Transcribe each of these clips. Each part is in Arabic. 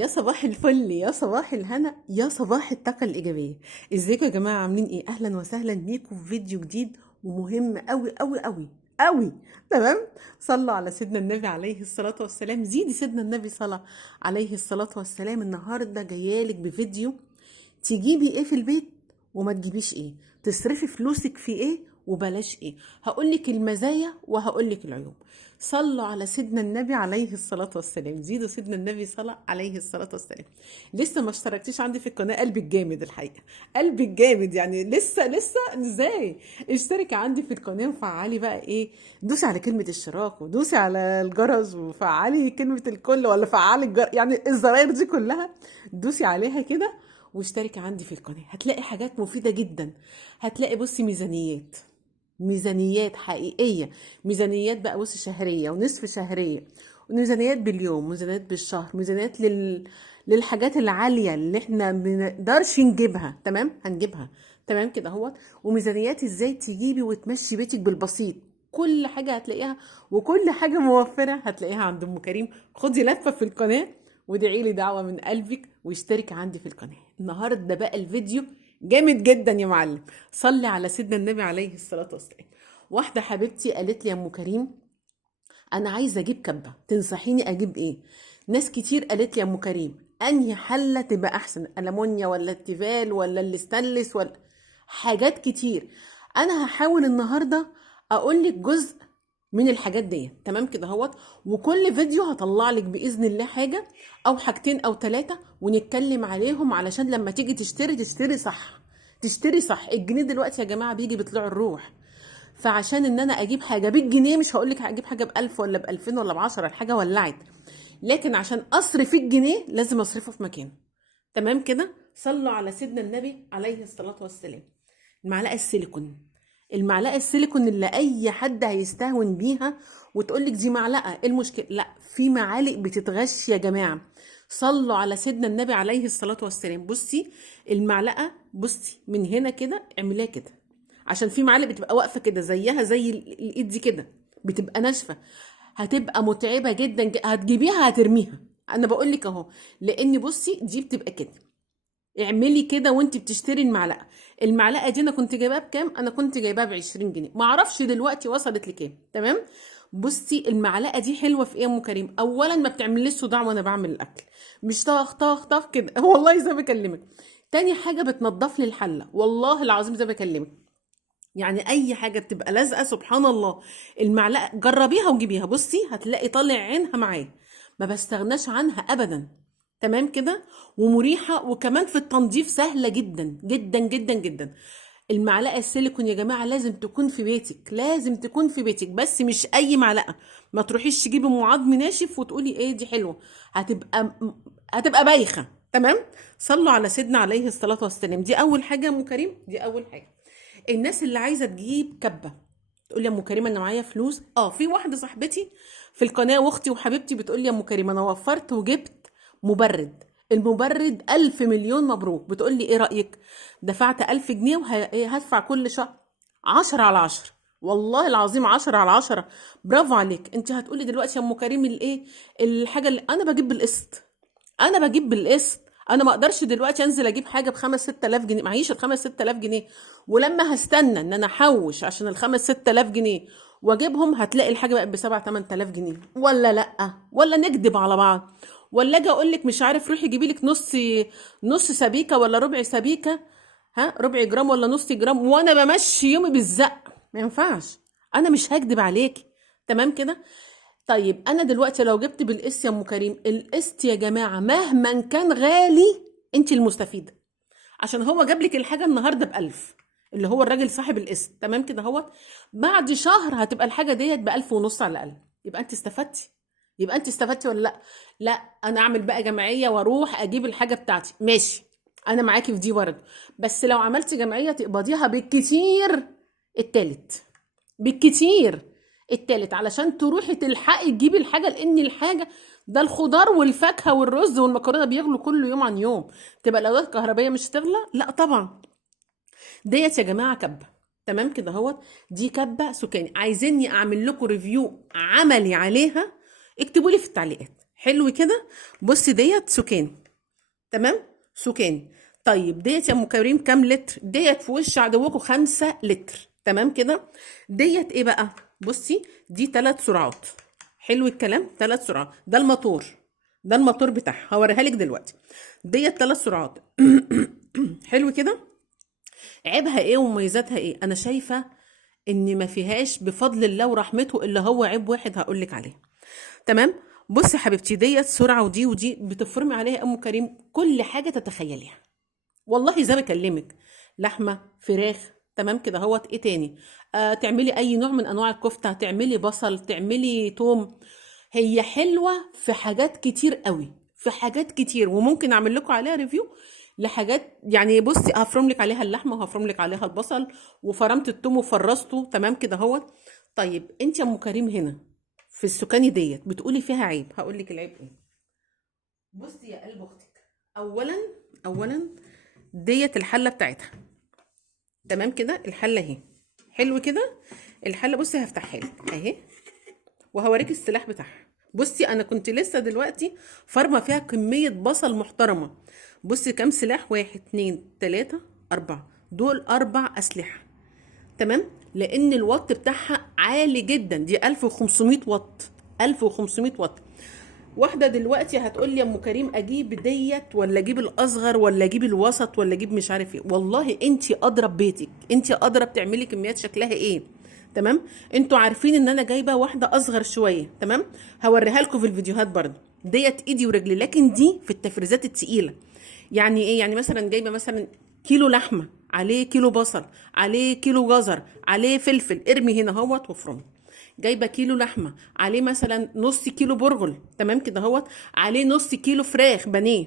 يا صباح الفل، يا صباح الهنا، يا صباح الطاقة الإيجابية. ازيكم يا جماعة؟ عاملين ايه؟ أهلا وسهلا بيكم في فيديو جديد ومهم أوي أوي أوي أوي. تمام. صلوا على سيدنا النبي عليه الصلاة والسلام، زيدي سيدنا النبي صلى عليه الصلاة والسلام. النهاردة جايالك بفيديو تجيبي ايه في البيت وما تجيبيش ايه، تصرفي فلوسك في ايه وبلاش ايه. هقولك المزايا وهقولك العيوب. صلوا على سيدنا النبي عليه الصلاة والسلام، زيدوا سيدنا النبي صلى عليه الصلاة والسلام. لسه ما اشتركتيش عندي في القناة؟ قلبك جامد الحقيقة، قلبك جامد يعني. لسه ازاي؟ اشتركي عندي في القناة وفعلي بقى ايه، دوسي على كلمة اشتراك ودوسي على الجرس وفعلي كلمة الكل ولا فعلي يعني الزراير دي كلها دوسي عليها كده واشتركي عندي في القناة. هتلاقي حاجات مفيدة جدا. هتلاقي بصي ميزانيات حقيقية. ميزانيات بقى بصي شهرية ونصف شهرية، وميزانيات باليوم، ميزانيات بالشهر، ميزانيات للحاجات العالية اللي احنا منقدرش نجيبها. تمام، هنجيبها. تمام كده اهوت. وميزانيات ازاي تجيبي وتمشي بيتك بالبسيط. كل حاجة هتلاقيها وكل حاجة موفرة هتلاقيها عند ام كريم. خدي لفة في القناة وادعي لي دعوة من قلبك واشتركي عندي في القناة. النهاردة بقى الفيديو جامد جدا يا معلم. صلي على سيدنا النبي عليه الصلاة والسلام. واحدة حبيبتي قالت لي يا ام كريم انا عايزة اجيب كبة، تنصحيني اجيب ايه؟ ناس كتير قالت لي يا ام كريم انهي حلة تبقى احسن، المونيا ولا التيفال ولا الاستانلس ولا حاجات كتير. انا هحاول النهاردة اقول لك جزء من الحاجات دي. تمام كده اهوت. وكل فيديو هطلع لك باذن الله حاجه او حاجتين او ثلاثه ونتكلم عليهم، علشان لما تيجي تشتري صح. تشتري صح. الجنيه دلوقتي يا جماعه بيجي بيطلع الروح. فعشان ان انا اجيب حاجه بالجنيه، مش هقول لك هجيب حاجه ب1000 ولا ب2000 ولا ب10، الحاجه ولعت. لكن عشان اصرف الجنيه لازم اصرفه في مكان. تمام كده. صلوا على سيدنا النبي عليه الصلاه والسلام. المعلقه السيليكون، المعلقه السيليكون اللي اي حد هيستهون بيها وتقول لك دي معلقه ايه المشكله. لا، في معالق بتتغش يا جماعه. صلوا على سيدنا النبي عليه الصلاه والسلام. بصي المعلقه، بصي من هنا كده اعمليها كده، عشان في معالق بتبقى واقفه كده زيها زي الايد دي كده، بتبقى ناشفه. هتبقى متعبه جدا هتجيبيها هترميها. انا بقول لك اهو، لان بصي دي بتبقى كده. اعملي كده وانت بتشتري المعلقه. المعلقه دي انا كنت جايباها بكام؟ انا كنت جايباها ب20 جنيه، ما اعرفش دلوقتي وصلت لكام. تمام. بصي المعلقه دي حلوه في ايه يا ام كريم؟ اولا ما بتعمليش صداع وانا بعمل الاكل، مش طخ طخ طخ كده والله زي ما بكلمك. تاني حاجه بتنضف لي الحله، والله العظيم زي ما بكلمك. يعني اي حاجه بتبقى لازقه سبحان الله. المعلقه جربيها وجيبيها، بصي هتلاقي طالع عينها معايا. ما بستغناش عنها ابدا. تمام كده. ومريحه، وكمان في التنظيف سهله جدا جدا جدا جدا. المعلقه السيليكون يا جماعه لازم تكون في بيتك، لازم تكون في بيتك، بس مش اي معلقه. ما تروحيش تجيبي ام عظم ناشف وتقولي ايه دي حلوه. هتبقى هتبقى بايخه. تمام. صلوا على سيدنا عليه الصلاه والسلام. دي اول حاجه يا ام كريم، دي اول حاجه. الناس اللي عايزه تجيب كبه تقول لي يا ام كريمه انا معايا فلوس. في واحده صاحبتي في القناه واختي وحبيبتي بتقول لي يا ام كريمه انا وفرت وجبت مبرد. المبرد 1000 مليون مبروك. بتقول لي ايه رايك؟ دفعت 1000 جنيه وهدفع كل شهر 10 على 10. والله العظيم 10 على 10. برافو عليك. انت هتقولي دلوقتي يا ام كريم الايه الحاجه اللي انا بجيب بالقسط. انا بجيب بالقسط. انا ما اقدرش دلوقتي انزل اجيب حاجه ب5 6000 جنيه، معيش ال5 6000 جنيه. ولما هستنى ان انا احوش عشان ال5 6000 جنيه واجيبهم، هتلاقي الحاجه بقت ب7 8000 جنيه. ولا لا؟ ولا نكذب على بعض؟ ولا اجي اقول لك مش عارف روحي جيبي لك نص سبيكه ولا ربع سبيكه، ربع جرام ولا نص جرام، وانا بمشي يومي بالزق. ما ينفعش. انا مش هكدب عليكي. تمام كده. طيب انا دلوقتي لو جبت بالقسط يا ام كريم، القسط يا جماعه مهما كان غالي انت المستفيده. عشان هو جاب لك الحاجه النهارده ب1000، اللي هو الراجل صاحب القسط. تمام كده هو. بعد شهر هتبقى الحاجه ديت ب1500 على الاقل. يبقى انت استفدتي. يبقى انت استفدتي ولا لا؟ لا. انا اعمل بقى جمعيه واروح اجيب الحاجه بتاعتي، ماشي. انا معاكي في دي برضه. بس لو عملتي جمعيه تقبضيها بالكتير التالت، بالكتير التالت، علشان تروحي تلحقي تجيبي الحاجه. لان الحاجه ده الخضار والفاكهه والرز والمكرونه بيغلوا كل يوم عن يوم. تبقى الادوات الكهربائيه مش تغلى؟ لا طبعا. ديت يا جماعه كبه. تمام كده اهوت. دي كبه سكاني. عايزيني اعمل لكم ريفيو عملي عليها؟ اكتبوا لي في التعليقات. حلو كده. بصي ديت سكان، تمام، سكان. طيب ديت يا ام كريم كام لتر؟ ديت في وش عدوكم 5 لتر، تمام كده. ديت ايه بقى؟ بصي دي 3 سرعات. حلو الكلام، 3 سرعات. ده الموتور، ده الموتور بتاعها، هوريها لك دلوقتي. ديت 3 سرعات. حلو كده. عيبها ايه ومميزاتها ايه؟ انا شايفه ان ما فيهاش بفضل الله ورحمته اللي هو عيب واحد هقول لك عليه، تمام. بصي يا حبيبتي، ديت سرعه ودي ودي بتفرمي عليها يا ام كريم كل حاجه تتخيليها. والله زي ما بكلمك، لحمه، فراخ، تمام كده. هوت ايه تاني؟ تعملي اي نوع من انواع الكفته، تعملي بصل، تعملي توم. هي حلوه في حاجات كتير قوي، في حاجات كتير، وممكن اعمل لكم عليها ريفيو لحاجات. يعني بصي هفرم لك عليها اللحمه وهفرم لك عليها البصل، وفرمت التوم وفرسته، تمام كده هوت. طيب انت يا ام كريم هنا في السكاني ديت بتقولي فيها عيب، هقول لك العيب ايه. بصي يا قلب اختك، اولا، اولا ديت الحله بتاعتها، تمام كده. الحله اهي، حلو كده. الحله بصي هفتحها لك اهي، وهوريك السلاح بتاعها. بصي انا كنت لسه دلوقتي فرمه فيها كميه بصل محترمه. بصي كام سلاح، 1 2 3 4، دول 4 اسلحه، تمام. لان الوات بتاعها عالي جدا، دي 1500 واط، 1500 واط. واحده دلوقتي هتقول لي يا ام كريم اجيب ديت ولا اجيب الاصغر ولا اجيب الوسط ولا اجيب مش عارف ايه. والله انت اضرب بيتك، انت اضرب تعملي كميات شكلها ايه، تمام. انتوا عارفين ان انا جايبه واحده اصغر شويه، تمام. هوريها لكم في الفيديوهات برضو. ديت ايدي ورجلي، لكن دي في التفريزات التقيله. يعني ايه؟ يعني مثلا جايبه مثلا كيلو لحمه، عليه كيلو بصل، عليه كيلو جزر، عليه فلفل، ارمي هنا اهوت وافرمي. جايبه كيلو لحمه، عليه مثلا نص كيلو برغل، تمام كده اهوت، عليه نص كيلو فراخ بانيه.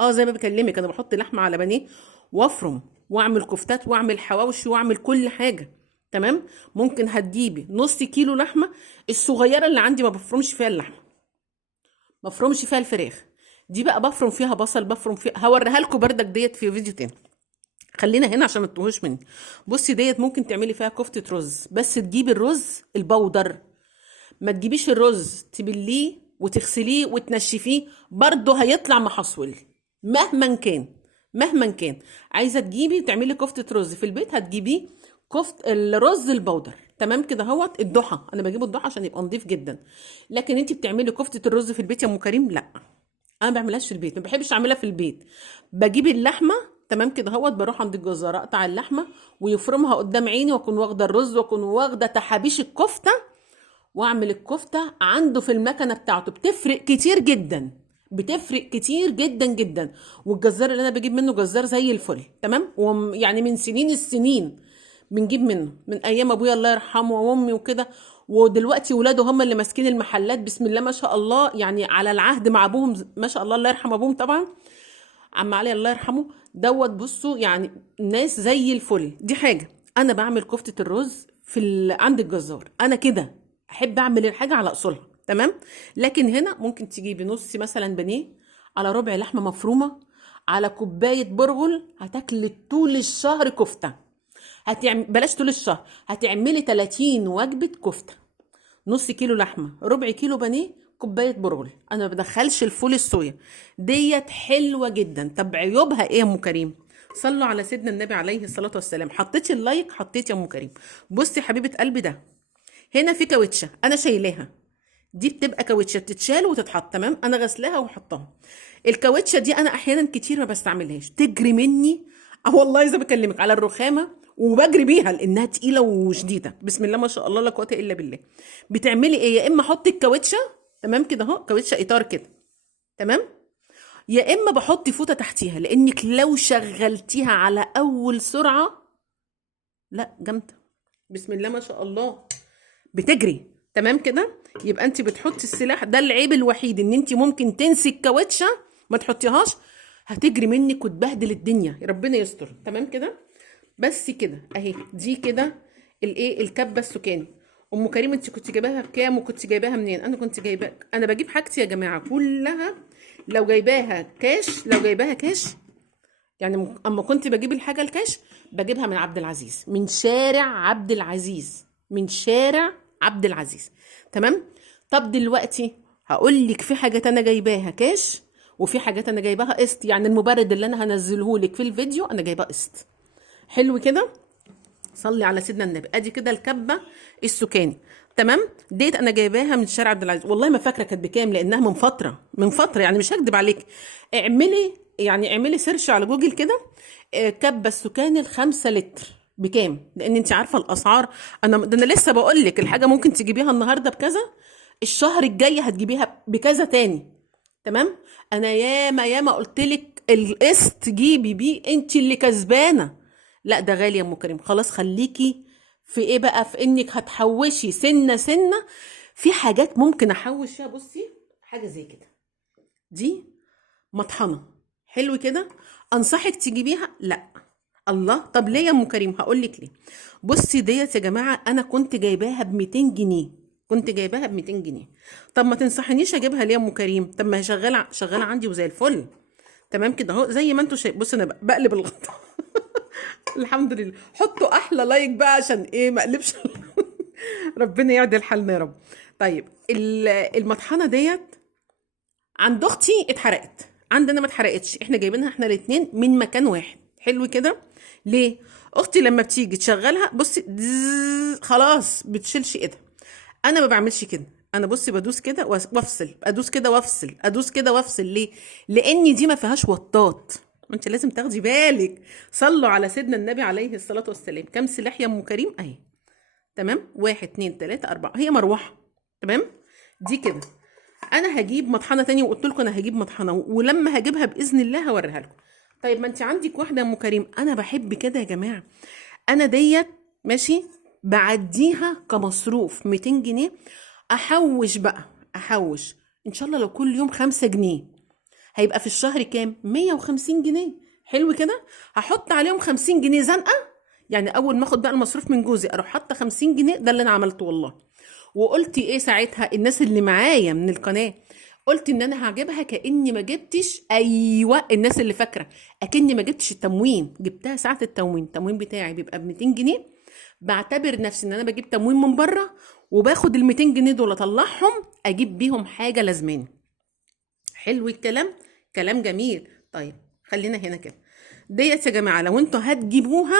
اه زي ما بكلمك انا بحط لحمه على بانيه وافرم، واعمل كفتات واعمل حواوشي واعمل كل حاجه، تمام. ممكن هتجيبي نص كيلو لحمه الصغيره اللي عندي، ما بفرمش فيها اللحمه، ما بفرمش فيها الفراخ. دي بقى بفرم فيها بصل، بفرم فيها، هوريها لكم بردك ديت في فيديو تاني. خلينا هنا عشان ما تتوهوش مني. بصي ديت ممكن تعملي فيها كفته رز، بس تجيبي الرز البودر، ما تجيبيش الرز تبليه وتغسليه وتنشفيه، برضه هيطلع محصول مهما كان، مهما كان. عايزه تجيبي تعملي كفته رز في البيت، هتجيبيه الرز البودر، تمام كده اهوت. الضحى انا بجيبه الضحى عشان يبقى نضيف جدا. لكن انت بتعملي كفته الرز في البيت يا ام كريم؟ لا، انا ما بعملهاش في البيت، ما بحبش اعملها في البيت. بجيب اللحمه، تمام كده اهوت، بروح عند الجزار اقطع اللحمه ويفرمها قدام عيني، واكون واخده الرز واكون واخده تحابيش الكفته، واعمل الكفته عنده في المكنه بتاعته. بتفرق كتير جدا، بتفرق كتير جدا جدا. والجزار اللي انا بجيب منه جزار زي الفل، تمام. يعني من سنين السنين بنجيب منه، من ايام ابويا الله يرحمه وامي وكده. ودلوقتي ولاده هم اللي ماسكين المحلات، بسم الله ما شاء الله، يعني على العهد مع ابوهم ما شاء الله، الله يرحم ابوهم طبعا، عم علي الله يرحمه دوت. بصوا يعني ناس زي الفل. دي حاجه. انا بعمل كفته الرز عند الجزار، انا كده احب اعمل الحاجه على اصولها، تمام. لكن هنا ممكن تجيبي نص مثلا بانيه، على ربع لحمه مفرومه، على كوبايه برغل، هتاكلي طول الشهر كفته. بلاش طول الشهر، هتعملي 30 وجبه كفته. نص كيلو لحمه، ربع كيلو بانيه، كوبايه برغل. انا ما بدخلش الفول الصويا. ديت حلوه جدا. طب عيوبها ايه يا ام كريم؟ صلوا على سيدنا النبي عليه الصلاه والسلام. حطيتي اللايك، حطيت يا ام كريم. بصي حبيبه قلبي، ده هنا في كاوتشه انا شايلاها، دي بتبقى كاوتشه تتشال وتتحط، تمام. انا غسلاها وحطها. الكاوتشه دي انا احيانا كتير ما بستعملهاش، تجري مني. اه والله اذا بكلمك على الرخامه وبجري بيها لانها تقيله وشديده، بسم الله ما شاء الله لا قوه الا بالله. بتعملي ايه؟ يا اما احط الكاوتشه، تمام كده اهو، كاوتشه اطار كده، تمام. يا اما بحط فوطه تحتيها، لانك لو شغلتيها على اول سرعه، لا جامده، بسم الله ما شاء الله، بتجري، تمام كده. يبقى انت بتحطي السلاح ده. العيب الوحيد ان انت ممكن تنسي الكاوتشه، ما تحطيهاش، هتجري منك وتبهدل الدنيا، يا ربنا يستر، تمام كده. بس كده اهي، دي كده الايه، الكبه السكاني. ام كريم انت كنت جايباها بكام وكنت جايباها منين؟ انا كنت جايباها، انا بجيب حاجتي يا جماعه كلها لو جايباها كاش، لو جايباها كاش يعني. اما كنت بجيب الحاجه الكاش بجيبها من عبد العزيز، من شارع عبد العزيز، من شارع عبد العزيز، تمام. طب دلوقتي هقول لك في حاجات انا جايباها كاش، وفي حاجات انا جايباها قسط. يعني المبرد اللي انا هنزله لك في الفيديو انا جايباه قسط. حلو كده. صلي على سيدنا النبي. ادي كده الكبه السكاني. تمام. ديت انا جايباها من شارع عبد العزيز، والله ما فاكره كانت بكام لانها من فتره يعني، مش هكدب عليك. اعملي سيرش على جوجل كده. كبه السكاني ال5 لتر بكام، لان انت عارفه الاسعار. انا لسه بقول لك الحاجه ممكن تجيبيها النهارده بكذا، الشهر الجاي هتجيبيها بكذا تاني. تمام. انا ياما ياما قلت لك القسط جيبي بيه، انت اللي كسبانه. لا ده غالي يا ام كريم. خلاص خليكي في ايه بقى، في انك هتحوشي سنه سنه. في حاجات ممكن احوش فيها. بصي حاجه زي كده، دي مطحنه. حلو كده. انصحك تجيبيها؟ لا. الله. طب ليه يا ام كريم؟ هقول لك ليه. بصي ديت يا جماعه انا كنت جايباها ب 200 جنيه. كنت جايباها ب 200 جنيه. طب ما تنصحنيش اجيبها ليه يا ام كريم؟ طب ما هي شغاله عندي وزي الفل. تمام كده اهو زي ما انتوا شايف. بص انا بقلب الغطا. الحمد لله. حطوا احلى لايك بقى عشان ايه ما اقلبش. ربنا يعدل حالنا يا رب. طيب المطحنه ديت عند اختي اتحرقت، عندنا ما اتحرقتش. احنا جايبينها احنا الاتنين من مكان واحد. حلو كده. ليه؟ اختي لما بتيجي تشغلها بصي خلاص بتشيلش ايدها. انا ما بعملش كده. انا بصي بدوس كده وافصل، ادوس كده وافصل، ادوس كده وافصل. ليه؟ لان دي ما فيهاش وطات. ما انت لازم تاخدي بالك. صلوا على سيدنا النبي عليه الصلاه والسلام. كم سلاح يا ام كريم اهي. تمام. 1 2 3 4 هي مروحه. تمام. دي كده. انا هجيب مطحنه تانية، وقلت لكم انا هجيب مطحنه، ولما هجيبها باذن الله هوريها لكم. طيب ما انت عندك واحده يا ام كريم. انا بحب كده يا جماعه. انا ديت ماشي بعديها كمصروف 200 جنيه. احوش بقى، احوش ان شاء الله لو كل يوم 5 جنيه هيبقى في الشهر كام؟ 150 جنيه. حلو كده. هحط عليهم 50 جنيه زنقه. يعني اول ما اخد بقى المصروف من جوزي اروح حاطه 50 جنيه. ده اللي انا عملته والله. وقلت ايه ساعتها الناس اللي معايا من القناه، قلت ان انا هجيبها كاني ما جبتش. ايوه الناس اللي فاكره اكني ما جبتش التموين، جبتها ساعه التموين. التموين بتاعي بيبقى ب 200 جنيه. بعتبر نفسي ان انا بجيب تموين من بره، وباخد ال 200 جنيه دول اطلعهم اجيب بيهم حاجه لازماني. حلو الكلام. كلام جميل. طيب خلينا هنا كده. ديت يا جماعه لو انتوا هتجيبوها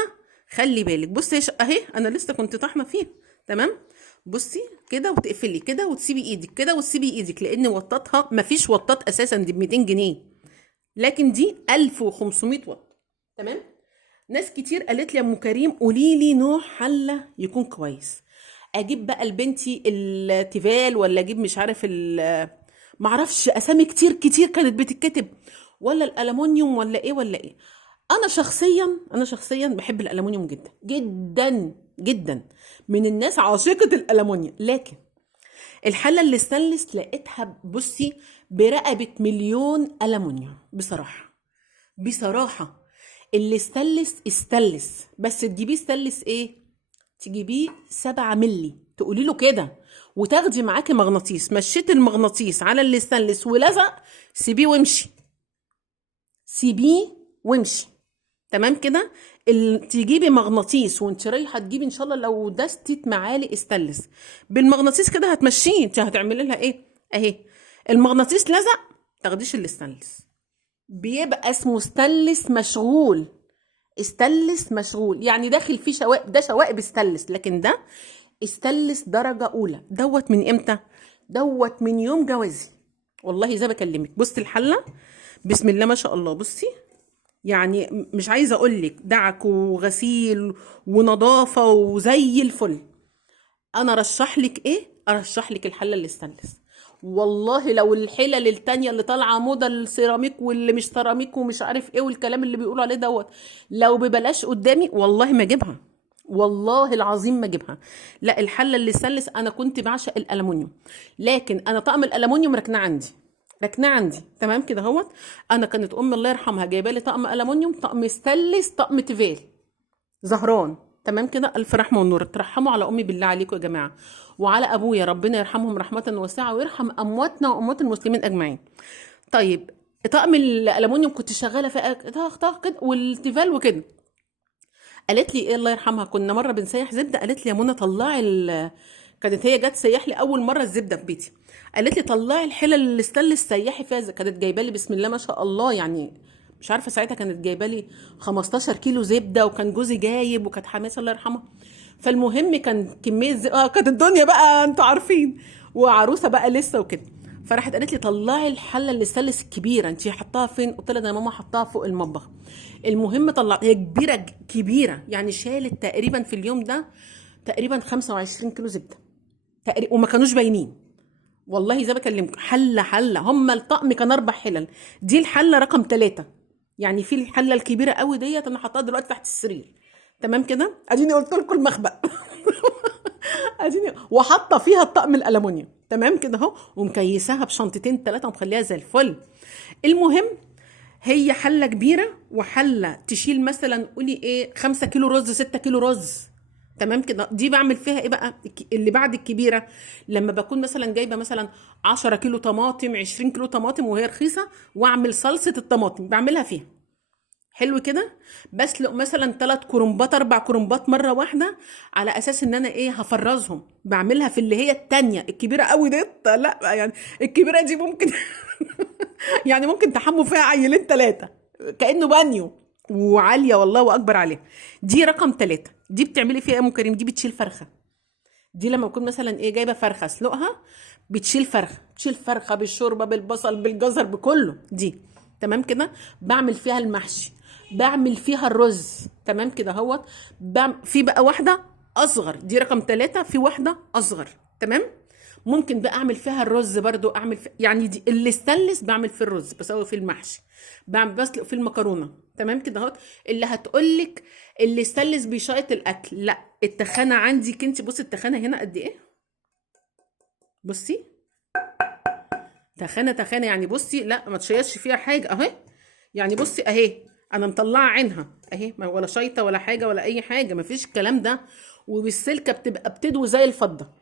خلي بالك. بصي اهي انا لسه كنت طاحنه فيها. تمام. بصي كده وتقفلي كده وتسيبي ايدك كده وتسيبي ايدك، لان وطاتها مفيش وطات اساسا، دي ب 200 جنيه. لكن دي 1500 واط. تمام. ناس كتير قالت لي يا ام كريم قولي لي نوع حله يكون كويس. اجيب بقى لبنتي التيفال ولا اجيب مش عارف معرفش اسامي كتير كتير كانت بتتكتب، ولا الالومنيوم ولا ايه ولا ايه. انا شخصيا بحب الالومنيوم جدا جدا جدا. من الناس عاشقة الالومنيوم. لكن الحله اللي استانلس لقيتها بصي برقبه مليون الومنيوم بصراحه. بصراحه اللي استانلس بس تجيبيه استانلس ايه؟ تجيبيه 7 ملي تقولي له كده، وتاخدي معاكي مغناطيس. مشيت المغناطيس على الاستانلس ولزق، سيبيه وامشي. سيبيه وامشي. تمام كده. تجيبي مغناطيس وانت رايحه تجيبي ان شاء الله لو دستة معالق استانلس بالمغناطيس كده هتمشيه. انت هتعملي لها ايه؟ اهي المغناطيس لزق، تاخديش الاستانلس. بيبقى اسمه استانلس مشغول. استانلس مشغول يعني داخل فيه شوائب. ده شوائب استانلس، لكن ده استانلس درجه اولى. دوت من امتى؟ دوت من يوم جوازي. والله زي بكلمك. بصي الحله بسم الله ما شاء الله. بصي يعني مش عايزه اقول لك دعك وغسيل ونظافه وزي الفل. انا ارشح لك ايه؟ ارشح لك الحله اللي استانلس. والله لو الحلل التانية اللي طالعه موضه السيراميك واللي مش سيراميك ومش عارف ايه والكلام اللي بيقولوا عليه دوت لو ببلاش قدامي والله ما اجيبها. والله العظيم ما اجيبها. لا الحله اللي استانلس. انا كنت بعشق الالومنيوم، لكن انا طقم الالومنيوم ركناه عندي. تمام كده اهوت. انا كانت امي الله يرحمها جايبه لي طقم الومنيوم، طقم ستانلس، طقم تيفال زهران. تمام كده. الف رحمه والنور. ترحموا على امي بالله عليكم يا جماعه، وعلى ابويا ربنا يرحمهم رحمه واسعه ويرحم امواتنا واموات المسلمين اجمعين. طيب طقم الالومنيوم كنت شغاله في طخ طخ كده والتيفال وكده. قالت لي ايه الله يرحمها، كنا مره بنسيح زبده، قالت لي يا منى طلعي كانت هي جت سيح لي اول مره الزبده في بيتي، قالت لي طلعي الحلل الستانلس سيحي فيها كانت جايبه لي بسم الله ما شاء الله يعني، مش عارفه ساعتها كانت جايبه لي 15 كيلو زبده، وكان جوزي جايب، وكانت حماسه الله يرحمها. فالمهم كان كميه كانت الدنيا بقى انتوا عارفين، وعروسه بقى لسه وكده. فراحت قالت لي طلعي الحله الستانلس الكبيره، انت حطاها فين؟ قلت لها ده يا ماما حطها فوق المطبخ. المهم طلعت، هي كبيره كبيره يعني، شالت تقريبا في اليوم ده تقريبا 25 كيلو زبده تقريبا، وما كانوش باينين. والله زي ما بكلمك، حله هم الطقم كان 4 حلل، دي الحله رقم 3. يعني في الحله الكبيره قوي ديت انا حطاها دلوقتي تحت السرير. تمام كده، اديني قلت لكم المخبأ. اديني وحاطه فيها الطقم الالومنيوم. تمام كده اهو، ومكيساها بشنطتين 3 ومخليها زي الفل. المهم، هي حله كبيره، وحله تشيل مثلا قولي ايه 5 كيلو رز 6 كيلو رز. تمام كده، دي بعمل فيها ايه بقى اللي بعد الكبيره؟ لما بكون مثلا جايبه مثلا 10 كيلو طماطم 20 كيلو طماطم وهي رخيصه، واعمل صلصه الطماطم بعملها فيها. حلو كده. بسلق مثلا 3 كرنبات 4 كرنبات مره واحده، على اساس ان انا ايه هفرزهم، بعملها في اللي هي التانية الكبيره قوي دي. لا يعني الكبيره دي ممكن يعني ممكن تحموا فيها عيلين 3، كانه بانيو، وعاليه والله واكبر عليها. دي رقم 3. دي بتعملي فيها ايه يا ام كريم؟ دي بتشيل فرخه. دي لما بكون مثلا ايه جايبه فرخه اسلقها، بتشيل فرخه، بتشيل فرخه بالشوربه بالبصل بالجزر بكله دي. تمام كده. بعمل فيها المحشي، بعمل فيها الرز. تمام كده اهوت. في بقى واحده اصغر، دي رقم 3، في واحده اصغر. تمام. ممكن بقى اعمل فيها الرز برضو، اعمل يعني دي اللي استانلس بعمل في الرز، بسوي في المحشي، بعمل بسلق في المكرونه. تمام كده اهوت. اللي هتقولك اللي استانلس بيشيط الاكل، لا، التخانه عندك انت، بصي التخانه هنا قد ايه، بصي تخانه يعني، بصي لا ما تشيطش فيها حاجه اهي. يعني بصي اهي، انا مطلعه عينها اهي، ولا شيطه ولا حاجه ولا اي حاجه، ما فيش الكلام ده. وبالسلكه بتبقى بتدوي زي الفضه.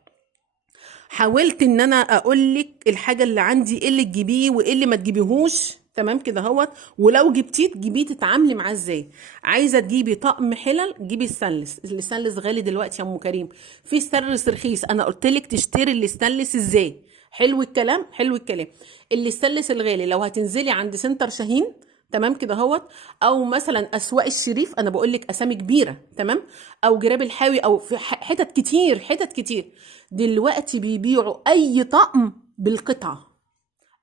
حاولت ان انا اقول لك الحاجه اللي عندي ايه اللي تجيبيه وايه اللي ما تجيبيهوش. تمام كده اهوت. ولو جبتيه تجيبيه تتعاملي معاه ازاي. عايزه تجيبي طقم حلل، جيبي الستانلس غالي دلوقتي يا ام كريم. في ستانلس رخيص، انا قلت لك تشتري الستانلس ازاي. حلو الكلام، حلو الكلام. الستانلس الغالي لو هتنزلي عند سنتر شاهين، تمام كده اهوت، او مثلا اسواق الشريف، انا بقول لك اسامي كبيره، تمام، او جراب الحاوي، او في حتت كتير حتت كتير، دلوقتي بيبيعوا اي طقم بالقطعه.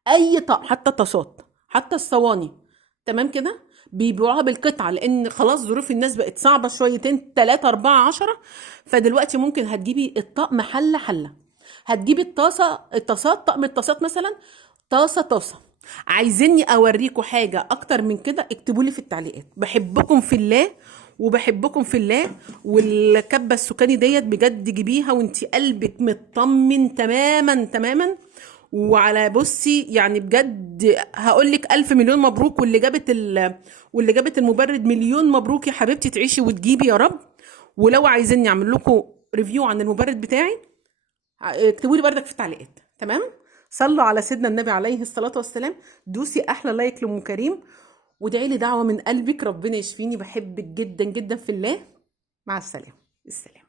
اي طقم، حتى الطاسات، حتى الصواني، تمام كده، بيبيعوها بالقطعه، لان خلاص ظروف الناس بقت صعبه شويتين 3 4 10. فدلوقتي ممكن هتجيبي الطقم حله حله، هتجيبي الطاسات، طقم الطاسات مثلا، طاسه. عايزيني اوريكم حاجه اكتر من كده؟ اكتبوا لي في التعليقات. بحبكم في الله، وبحبكم في الله. والكبه السكاني ديت بجد جيبيها وانتي قلبك مطمن تماما تماما. وعلى بصي يعني بجد هقول لك الف مليون مبروك، واللي جابت المبرد مليون مبروك يا حبيبتي، تعيشي وتجيبي يا رب. ولو عايزيني اعمل لكم ريفيو عن المبرد بتاعي، اكتبوا لي بردك في التعليقات. تمام. صلوا على سيدنا النبي عليه الصلاة والسلام. دوسي احلى لايك لأم كريم، وادعي لي دعوة من قلبك ربنا يشفيني. بحبك جدا جدا في الله. مع السلامة. السلام.